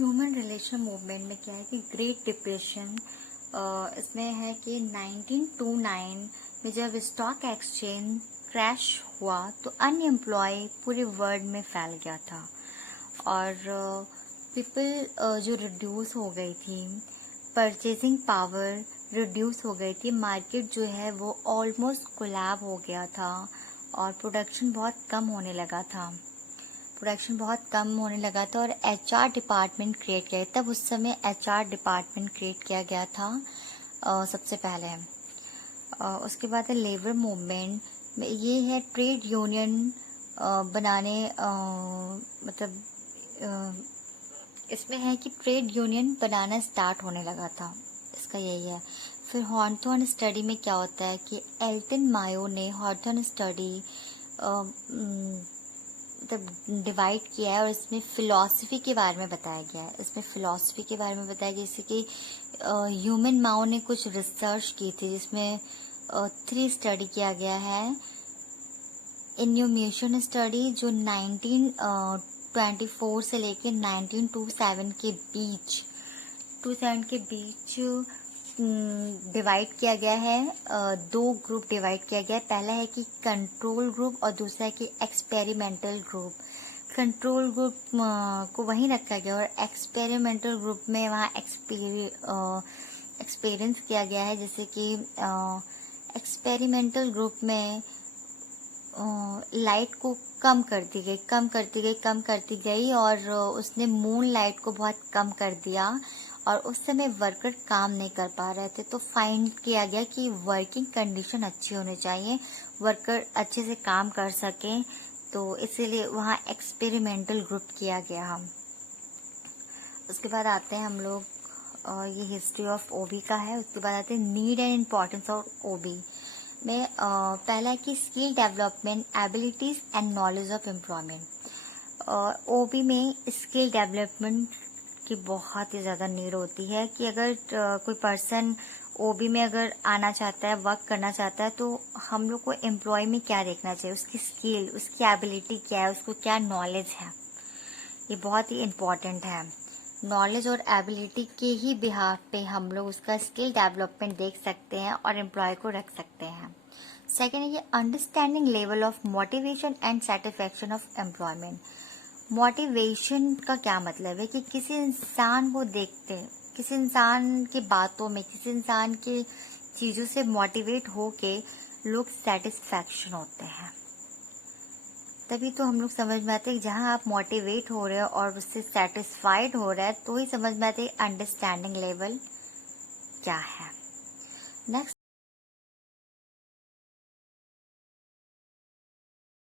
Human relation movement में क्या है कि ग्रेट डिप्रेशन इसमें है कि 1929 में जब स्टॉक एक्सचेंज क्रैश हुआ तो अनएम्प्लॉय पूरे वर्ल्ड में फैल गया था और पीपल जो रिड्यूस हो गई थी, परचेजिंग पावर रिड्यूस हो गई थी, मार्केट जो है वो ऑलमोस्ट कोलैब हो गया था और प्रोडक्शन बहुत कम होने लगा था और एचआर डिपार्टमेंट क्रिएट किया। तब उस समय एचआर डिपार्टमेंट क्रिएट किया गया था सबसे पहले। उसके बाद है लेबर मूवमेंट में, ये है ट्रेड यूनियन बनाने मतलब इसमें है कि ट्रेड यूनियन बनाना स्टार्ट होने लगा था, इसका यही है। फिर हॉथॉर्न स्टडी में क्या होता है कि एल्टन मायो ने हॉथॉर्न स्टडी मतलब डिवाइड किया है और इसमें फिलॉसफी के बारे में बताया गया है। जैसे कि ह्यूमन माओ ने कुछ रिसर्च की थी जिसमें 3 स्टडी किया गया है। इन्यूमेशन स्टडी जो 1924 से लेकर 1927 के बीच डिवाइड किया गया है। 2 ग्रुप डिवाइड किया गया है। पहला है कि कंट्रोल ग्रुप और दूसरा है कि एक्सपेरिमेंटल ग्रुप। कंट्रोल ग्रुप को वहीं रखा गया और एक्सपेरिमेंटल ग्रुप में वहाँ एक्सपीरियंस किया गया है। जैसे कि एक्सपेरिमेंटल ग्रुप में लाइट को कम करती गई और उसने मून लाइट को बहुत कम कर दिया और उस समय वर्कर काम नहीं कर पा रहे थे, तो फाइंड किया गया कि वर्किंग कंडीशन अच्छी होनी चाहिए, वर्कर अच्छे से काम कर सकें, तो इसीलिए वहाँ एक्सपेरिमेंटल ग्रुप किया गया। उसके बाद आते हैं हम लोग, ये हिस्ट्री ऑफ ओबी का है। उसके बाद आते हैं need and importance of OB में। पहला है कि skill development, abilities and knowledge of employment. OB में स्किल डेवलपमेंट की बहुत ही ज़्यादा नीड होती है कि अगर कोई पर्सन ओबी में अगर आना चाहता है, वर्क करना चाहता है, तो हम लोग को एम्प्लॉय में क्या देखना चाहिए, उसकी स्किल, उसकी एबिलिटी क्या है, उसको क्या नॉलेज है, ये बहुत ही इम्पोर्टेंट है। नॉलेज और एबिलिटी के ही बिहाफ पे हम लोग उसका स्किल डेवलपमेंट देख सकते हैं और एम्प्लॉय को रख सकते हैं। सेकेंड है ये understanding level of motivation and satisfaction of employment. Motivation का क्या मतलब है कि किसी इंसान को देखते, किसी इंसान की बातों में, किसी इंसान की चीज़ों से मोटिवेट होके लोग सेटिस्फैक्शन होते हैं, तभी तो हम लोग समझ में आते हैं कि जहाँ आप मोटिवेट हो रहे हो और उससे सेटिस्फाइड हो रहे हैं तो ही समझ में आते हैं अंडरस्टैंडिंग लेवल क्या है। नेक्स्ट